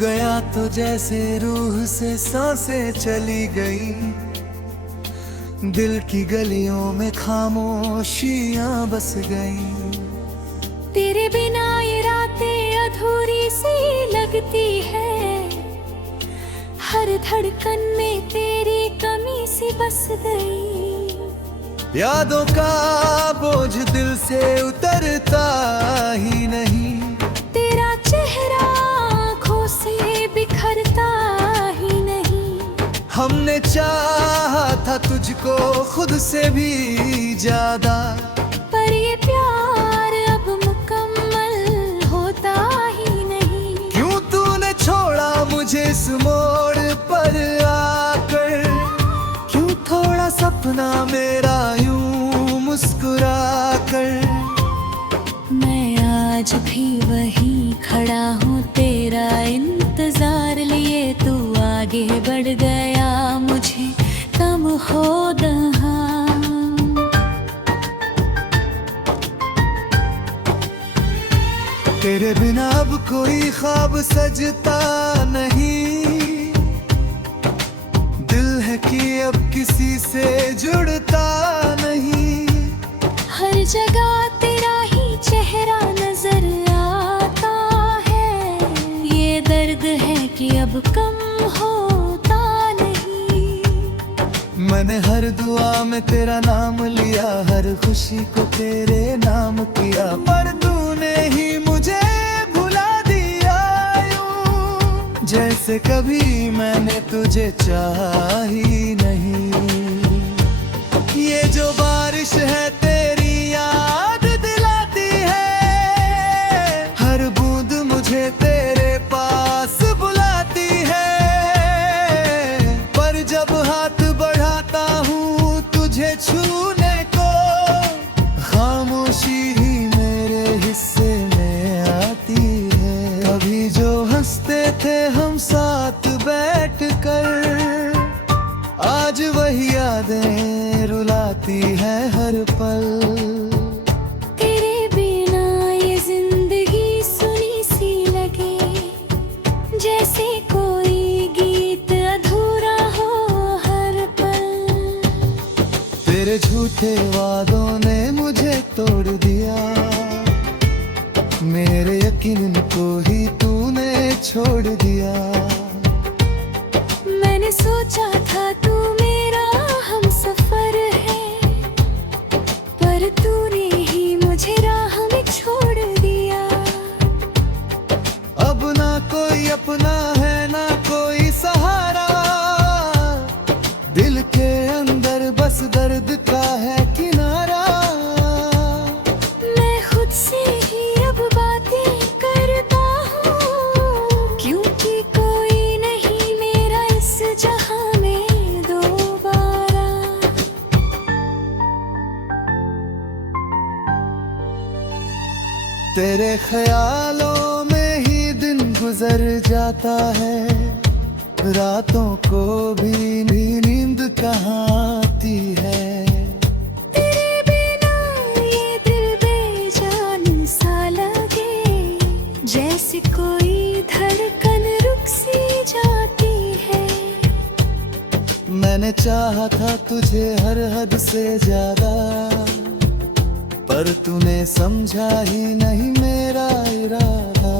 गया तो जैसे रूह से सांसें चली गई, दिल की गलियों में खामोशियां बस गई। तेरे बिना ये रातें अधूरी सी लगती है, हर धड़कन में तेरी कमी सी बस गई। यादों का बोझ दिल से उतरता ही नहीं, तेरा चेहरा आँखों से बिखरता ही नहीं। हमने चाहा था तुझको खुद से भी ज्यादा, पर ये प्यार अब मुकम्मल होता ही नहीं। क्यों तूने छोड़ा मुझे इस मोड़ पर आकर, क्यों थोड़ा सपना मेरा यूं मुस्कुरा कर। मैं आज भी वहीं खड़ा हूँ तेरा इंतजार लिए, तू आगे बढ़ गया मुझे कम हो दहा। तेरे बिना अब कोई ख्वाब सजता नहीं, दिल है कि अब किसी से जुड़ता नहीं। हर जगह तेरा ही चेहरा नजर आता है, ये दर्द है कि अब कम होता नहीं। मैंने हर दुआ में तेरा नाम लिया, हर खुशी को तेरे नाम किया, पर तूने ही मुझे भुला दिया यूं, जैसे कभी मैंने तुझे चाहा ही नहीं। ये जो बारिश है तेरी याद दिलाती है, हर बूंद मुझे तेरे पास बुलाती है, पर जब हाथ बढ़ाता हूँ तुझे छूने को, खामोशी ही मेरे हिस्से में आती है। कभी जो हंसते थे हम साथ बैठकर, आज वही यादें रुलाती है हर पल। तेरे बिना ये जिंदगी सुनी सी लगे, जैसे कोई गीत अधूरा हो हर पल। तेरे झूठे वादों ने मुझे तोड़ दिया, मेरे यकीन को ही तूने छोड़ दिया। मैंने सोचा था तू मेरा हमसफर है, पर तूने ही मुझे राह में छोड़ दिया। अब ना कोई अपना है ना कोई सहारा, दिल के अंदर बस दर्द का है किनारा। मैं खुद से ही अब बातें करता हूँ, क्योंकि कोई नहीं मेरा इस जहां में दोबारा। तेरे ख्यालों में ही दिन गुजर जाता है, रातों को भी नींद कहाँ आती है। तेरे बिना ये दिल बेजान सा लगे, जैसे कोई धड़कन रुक सी जाती है। मैंने चाहा था तुझे हर हद से ज्यादा, पर तूने समझा ही नहीं मेरा इरादा।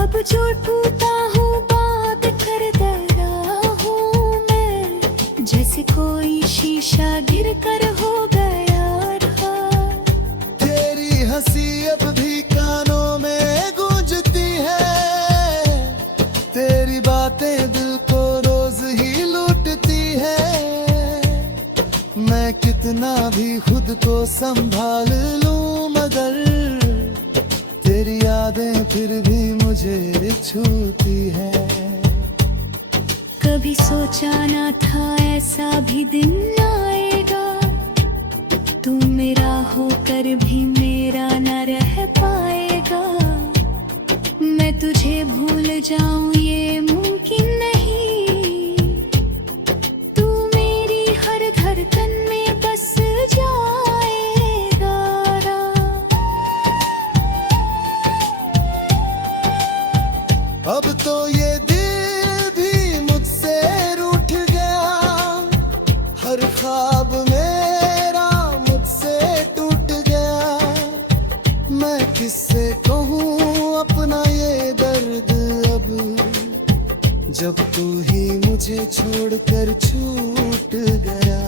अब जो टूटा हूँ बात करता हूँ मैं, जैसे कोई शीशा गिर कर हो गया रहा। तेरी हंसी अब भी कानों में गूंजती है, तेरी बातें दिल को रोज ही लूटती है। मैं कितना भी खुद को संभाल लूं, मगर तेरी यादें फिर भी मुझे छूती है। कभी सोचा ना था ऐसा भी दिन आएगा, तू मेरा होकर भी मेरा न रह पाएगा। मैं तुझे भूल जाऊं ये मुमकिन नहीं, तू मेरी हर धड़कन में बस जाएगा। हर ख्वाब मेरा मुझसे टूट गया। मैं किससे कहूँ अपना ये दर्द अब, जब तू ही मुझे छोड़कर छूट गया।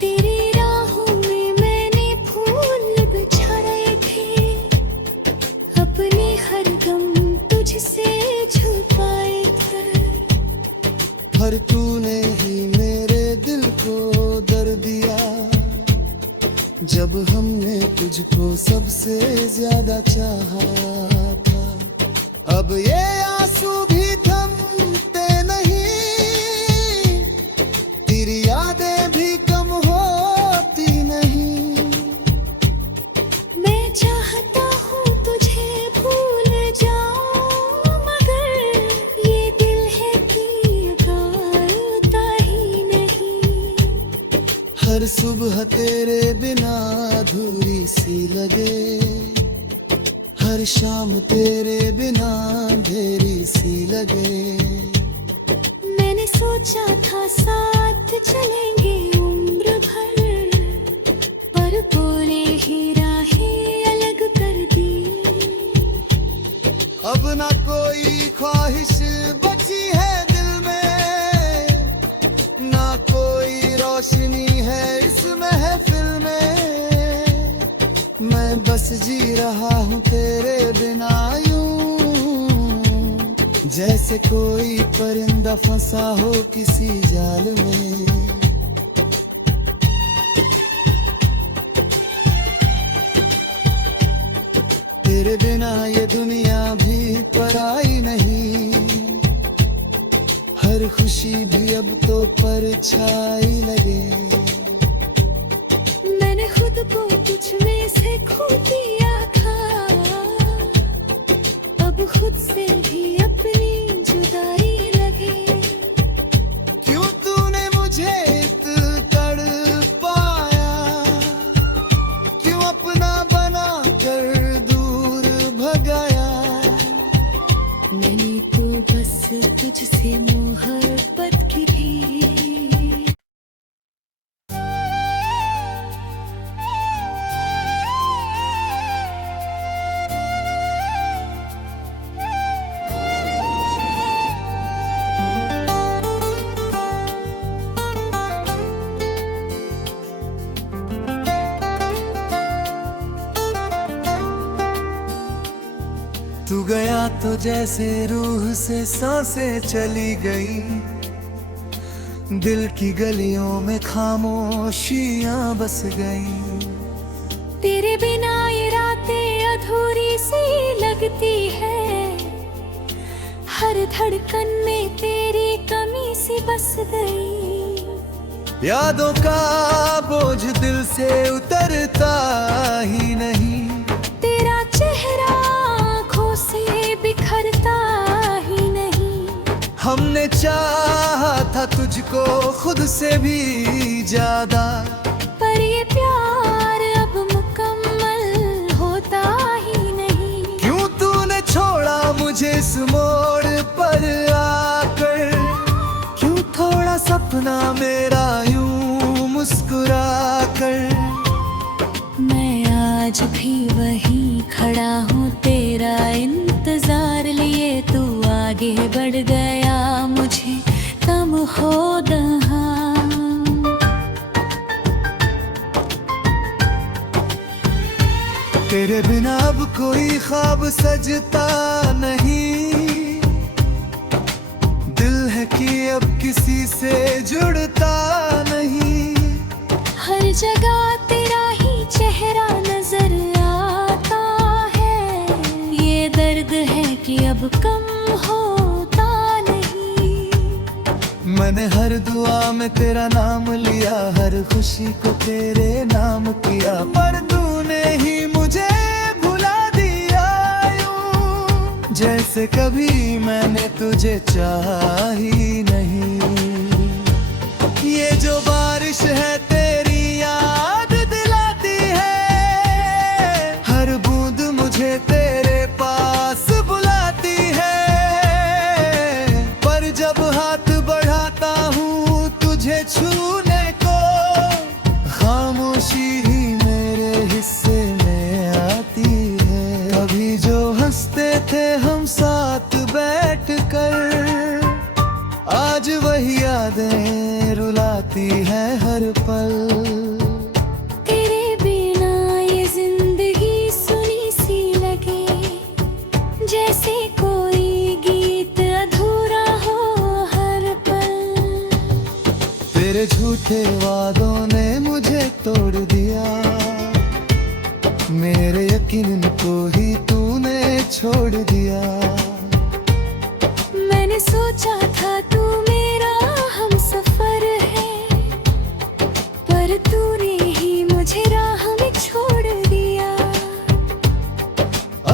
तेरी राहों में मैंने फूल बिछाए थे, अपने हर गम तुझसे छुपाए थे। पर तूने ही मेरे दिल को दर्द दिया, जब हमने तुझको सबसे ज्यादा चाहा था। अब ये आंसू भी थमते नहीं, तेरी यादें भी कम होती नहीं। मैं चाहता हूँ तुझे भूल जाऊं, मगर ये दिल है कि गाता ही नहीं। हर सुबह तेरे बिना अधूरी सी लगे, हर शाम तेरे बिना अंधेरी सी लगे। मैंने सोचा था साथ चलेंगे उम्र भर, पर बोले ही राहें अलग कर दी। अब ना कोई ख्वाहिश बची है दिल में, ना कोई रोशनी है इस महफिल में। मैं बस जी रहा हूँ तेरे बिना यूं, जैसे कोई परिंदा फंसा हो किसी जाल में। तेरे बिना ये दुनिया भी पराई नहीं, हर खुशी भी अब तो परछाई लगे। मैंने खुद को तुझ में से खो दिया था, अब खुद से भी अपनी जुदाई लगे। क्यों तूने मुझे तड़पाया, क्यों अपना बना कर दूर भगाया। मैंने तो बस तुझसे मोहब्बत की थी। तू गया तो जैसे रूह से सांसें चली गई, दिल की गलियों में खामोशियां बस गई। तेरे बिना ये रातें अधूरी सी लगती है, हर धड़कन में तेरी कमी सी बस गई। यादों का बोझ दिल से उतरता ही नहीं, तेरा चेहरा आँखों से बिखरता ही नहीं। हमने चाहा था तुझको खुद से भी ज्यादा, पर ये प्यार अब मुकम्मल होता ही नहीं। क्यों तूने छोड़ा मुझे इस मोड़ पर आकर, क्यों थोड़ा सपना मेरा यूं मुस्कुरा कर। मैं आज भी वहीं खड़ा हूँ तेरा इंतजार लिए, तू आगे बढ़ गया मुझे कम हो दहा। तेरे बिना अब कोई ख्वाब सजता नहीं, दिल है कि अब किसी से जुड़ता नहीं। हर जगह तेरा ही चेहरा नजर आता है, ये दर्द है कि अब कम होता नहीं। मैंने हर दुआ में तेरा नाम लिया, हर खुशी को तेरे नाम किया, पर तूने ही मुझे भुला दिया यूं, जैसे कभी मैंने तुझे चाहा ही नहीं। ये जो बारिश है तेरी याद दिलाती है, हर बूंद मुझे तेरे पास बुलाती है। पर जब हाथ बढ़ाता हूँ तुझे मुझे छूने को, खामोशी ही मेरे हिस्से में आती है। कभी जो हंसते थे हम साथ बैठ कर, आज वही यादें रुलाती है हर पल। तेरे बिना ये जिंदगी सुनी सी लगे, जैसे कोई गीत अधूरा हो हर पल। तेरे झूठे वादों ने मुझे तोड़ दिया, मेरे यकीन को ही तूने छोड़ दिया। मैंने सोचा था तू मेरा हमसफर है, पर तूने ही मुझे राह में छोड़ दिया।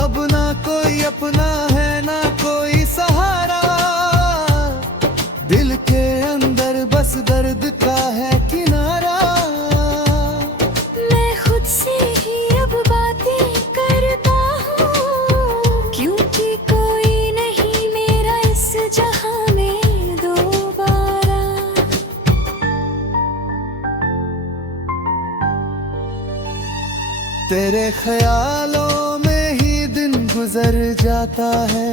अब ना कोई अपना है ना कोई सहारा, दिल के अंदर बस दर्द का है किनारा। मैं खुद से ही अब बातें करता हूँ, क्योंकि कोई नहीं मेरा इस जहां में दोबारा। तेरे ख्यालों में ही दिन गुजर जाता है,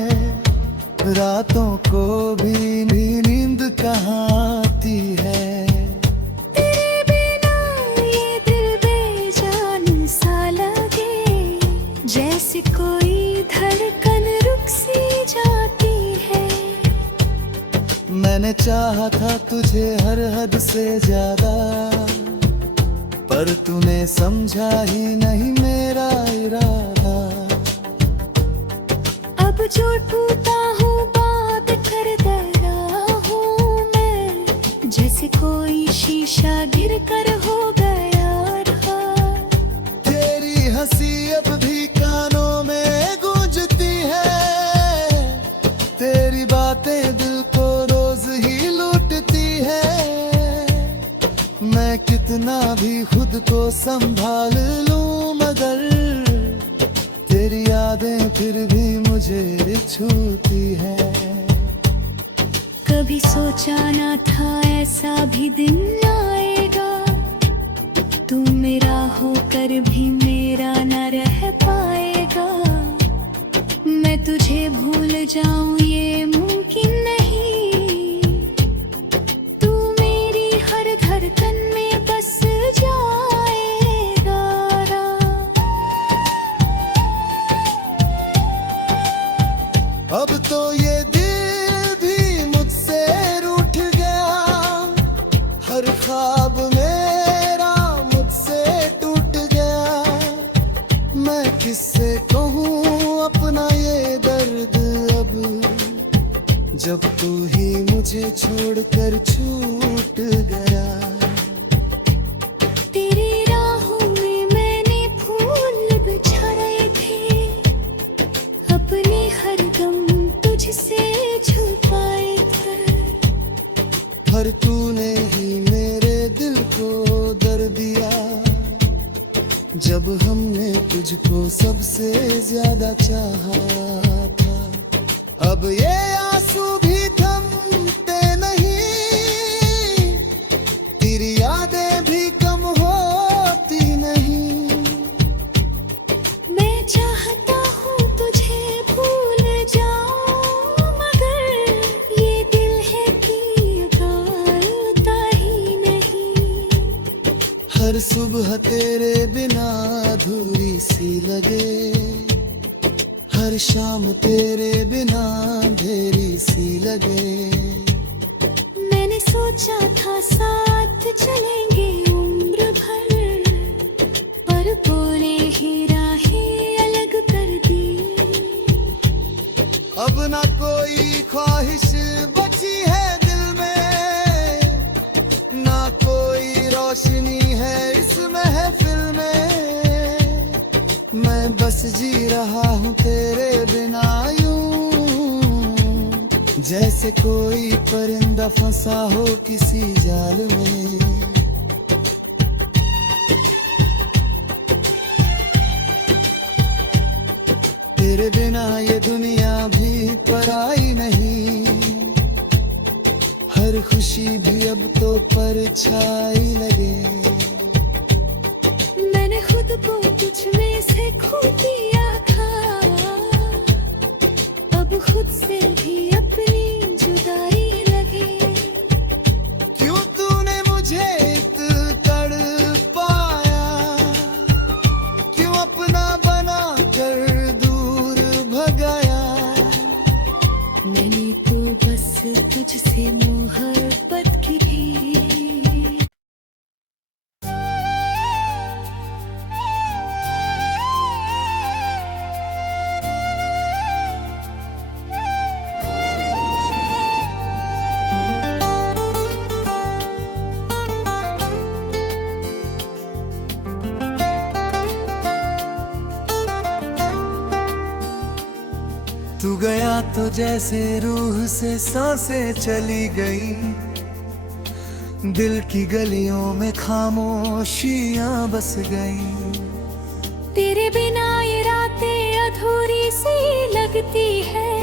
रातों को भी नींद कहाँ आती है। तेरे बिना ये दिल बेजान सा लगे, जैसे कोई धड़कन रुक सी जाती है। मैंने चाहा था तुझे हर हद से ज्यादा, पर तूने समझा ही नहीं मेरा इरादा। अब जो टूटा हूँ बात कर डरा हूँ मैं, जैसे कोई शीशा गिर कर हो गया रहा। तेरी हंसी अब भी कानों में गूंजती है, तेरी बातें दिल को रोज ही लूटती है। मैं कितना भी खुद को संभाल लूं, मगर तेरी यादें फिर भी मुझे छूती है। कभी सोचा ना था ऐसा भी दिन आएगा, तू मेरा होकर भी मेरा न रह पाएगा। मैं तुझे भूल जाऊं ये मुमकिन नहीं, तू मेरी हर धड़कन में बस जाएगा। अब तो ये दिल भी मुझसे रूठ गया, हर ख्वाब मेरा मुझसे टूट गया। मैं किससे कहूँ अपना ये दर्द अब, जब तू ही मुझे छोड़कर छूट गया। तेरी राहों में मैंने फूल बिछाए थे, अपने हर गम तुझसे छुपाए थे। पर तूने ही मेरे दिल को दर्द दिया, जब हमने तुझको सबसे ज्यादा चाहा था। अब ये आंसू भी थमते नहीं, तेरी यादें भी कम होती नहीं। मैं चाहता हूँ तुझे भूल जाऊं, मगर ये दिल है कि गालता ही नहीं। हर सुबह तेरे बिना अधूरी सी लगे, हर शाम तेरे बिना अंधेरी सी लगे। मैंने सोचा था साथ चलेंगे उम्र भर, पर बोले ही राहें अलग कर दी। अब ना कोई ख्वाहिश बची है दिल में, ना कोई रोशनी है इस महफिल में। मैं बस जी रहा हूँ तेरे बिना यूं, जैसे कोई परिंदा फंसा हो किसी जाल में। तेरे बिना ये दुनिया भी पराई नहीं, हर हर खुशी भी अब तो परछाई लगे। मैंने खुद को तुझ में से खो दिया था, अब खुद से भी अपनी जुदाई लगे। क्यों तूने मुझे तड़पाया, क्यों अपना बना कर दूर भगाया। मैंने तो बस तुझसे मोहब्बत की थी। तू गया तो जैसे रूह से सांसें चली गई, दिल की गलियों में खामोशियां बस गई। तेरे बिना ये रातें अधूरी सी लगती है,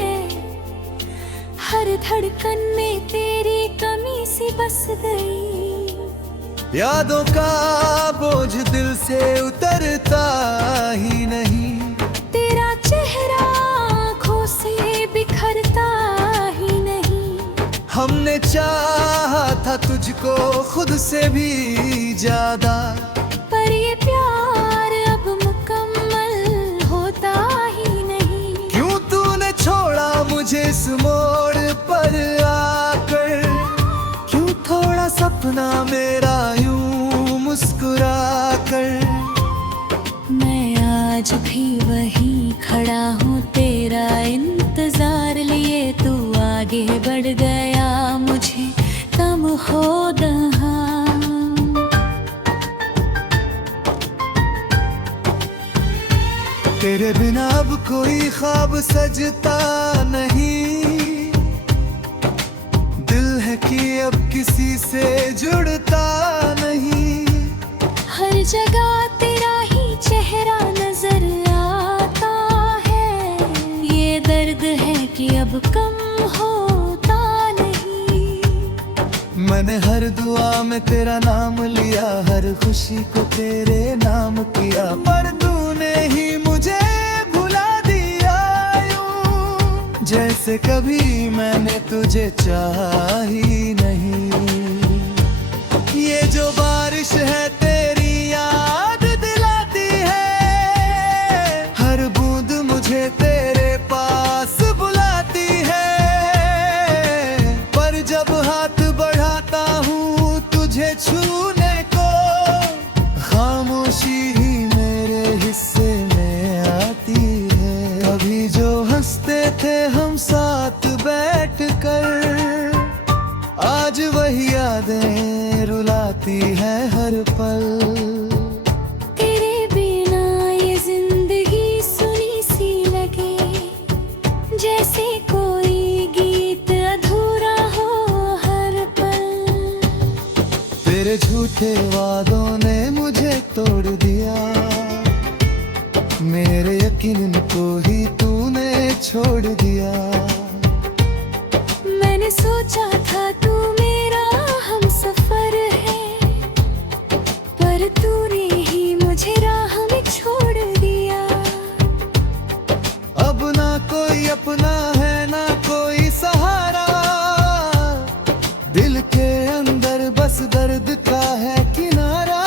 हर धड़कन में तेरी कमी सी बस गई। यादों का बोझ दिल से उतरता ही नहीं, तेरा चेहरा आँखों से बिखरता ही नहीं। हमने चाहा था तुझको खुद से भी ज्यादा, पर ये प्यार अब मुकम्मल होता ही नहीं। क्यों तूने छोड़ा मुझे इस मोड़ पर आकर, क्यों थोड़ा सपना मेरा यूं मुस्कुरा कर। मैं आज भी वहीं खड़ा हूँ तेरा इंतजार लिए, तू आगे बढ़ गया मुझे कम हो दहा। तेरे बिना अब कोई ख्वाब सजता नहीं, दिल है कि अब किसी से जुड़ता नहीं। हर जगह तेरा ही चेहरा नजर आता है, ये दर्द है कि अब कम होता नहीं। मैंने हर दुआ में तेरा नाम लिया, हर खुशी को तेरे नाम किया, पर तूने ही मुझे भुला दिया यूं, जैसे कभी मैंने तुझे चाहा ही नहीं। ये जो बारिश है तेरी याद दिलाती है, हर बूंद मुझे तेरे पास बुलाती है, पर जब हाथ बढ़ाता हूँ तुझे छूने को, खामोशी ही मेरे हिस्से में आती है। कभी जो हंसते थे हम साथ बैठ कर, आज वही यादें रुलाती है हर पल। तेरे बिना ये जिंदगी सुनी सी लगे, जैसे कोई गीत अधूरा हो हर पल। तेरे झूठे वादों ने मुझे तोड़ दिया, मेरे यकीन को ही तूने छोड़ दिया। मैंने सोचा था तू मेरा हमसफर है, पर तूने ही मुझे राह में छोड़ दिया। अब ना कोई अपना है ना कोई सहारा, दिल के अंदर बस दर्द का है किनारा।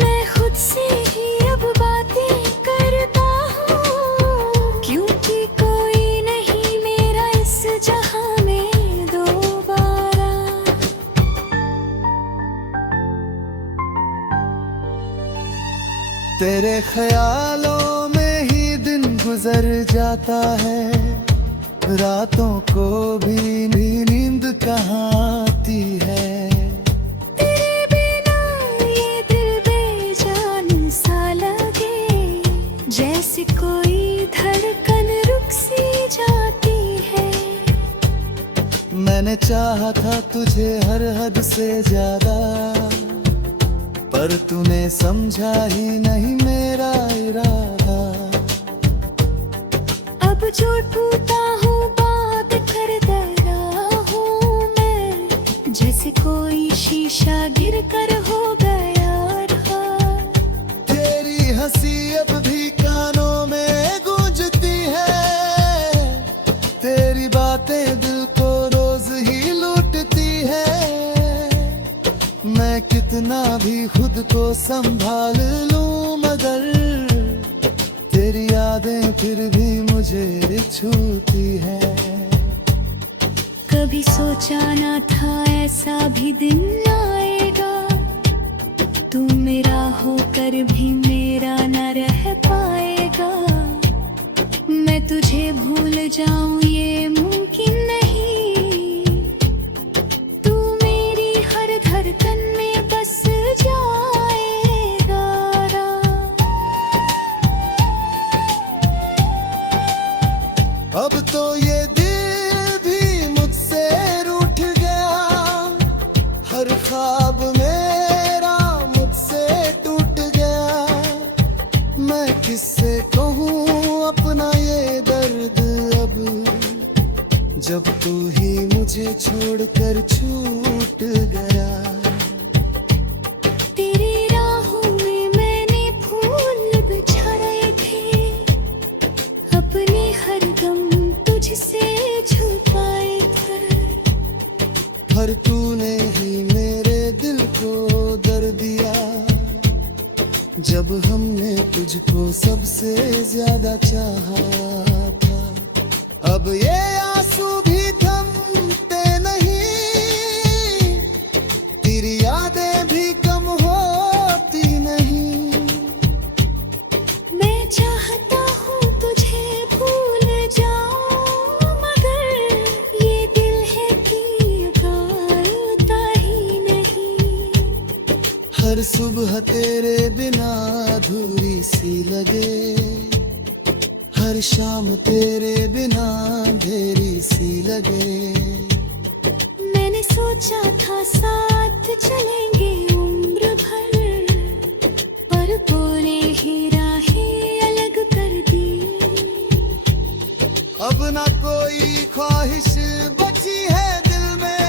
मैं खुद से ही अब बातें करता हूँ, क्योंकि कोई नहीं मेरा इस जहां में दोबारा। तेरे ख्यालों में ही दिन गुजर जाता है, रातों को भी नींद कहाँ आती है। तेरे बिना ये दिल बेजान सा लगे, जैसे कोई धड़कन रुक सी जाती है। मैंने चाहा था तुझे हर हद से ज्यादा, पर तूने समझा ही नहीं मेरा इरादा। अब जो टूटा हूँ बात कर डरा हूँ, जैसे कोई शीशा गिर कर हो गया रहा। तेरी हंसी अब भी कानों में गूंजती है, तेरी बातें दिल को रोज ही लूटती है। मैं कितना भी खुद को संभाल लूं मगर तेरी यादें फिर भी मुझे छूती है। कभी सोचा ना था ऐसा भी दिन आएगा, तू मेरा होकर भी मेरा न रह पाएगा। मैं तुझे भूल जाऊं ये मुमकिन नहीं, तू मेरी हर धड़कन में बस जाएगा। अब तो ये दिल भी मुझसे रूठ गया, हर ख्वाब मेरा मुझसे टूट गया। मैं किससे कहूँ अपना ये दर्द अब, जब तू ही मुझे छोड़कर छूट गया। तेरी राहों में मैंने फूल बिछाए थे, अपने हर गम तुझसे छुपाए थे। पर तूने ही मेरे दिल को दर्द दिया, जब हमने तुझको सबसे ज्यादा चाहा था। अब ये आंसू भी थमते नहीं, तेरी यादें भी कम होती नहीं। मैं चाहता हूँ तुझे भूल जाऊं, मगर ये दिल है कि गाता ही नहीं। हर सुबह तेरे बिना अधूरी सी लगे, हर शाम तेरे बिना अंधेरी सी लगे। मैंने सोचा था साथ चलेंगे उम्र भर, पर पूरे ही राहें अलग कर दी। अब ना कोई ख्वाहिश बची है दिल में,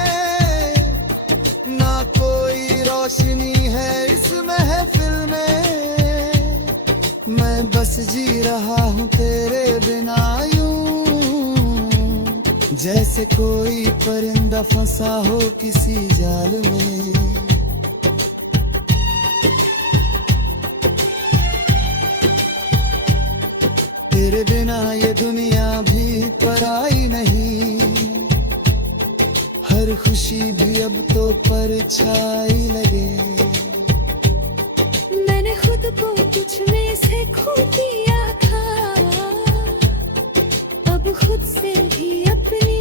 ना कोई रोशनी है इस महफिल में। मैं बस जी रहा हूँ तेरे बिना यूं, जैसे कोई परिंदा फंसा हो किसी जाल में। तेरे बिना ये दुनिया भी पराई नहीं, हर खुशी भी अब तो परछाई लगे। मैंने खुद को तुझ में से खो दिया था, अब खुद से भी अपनी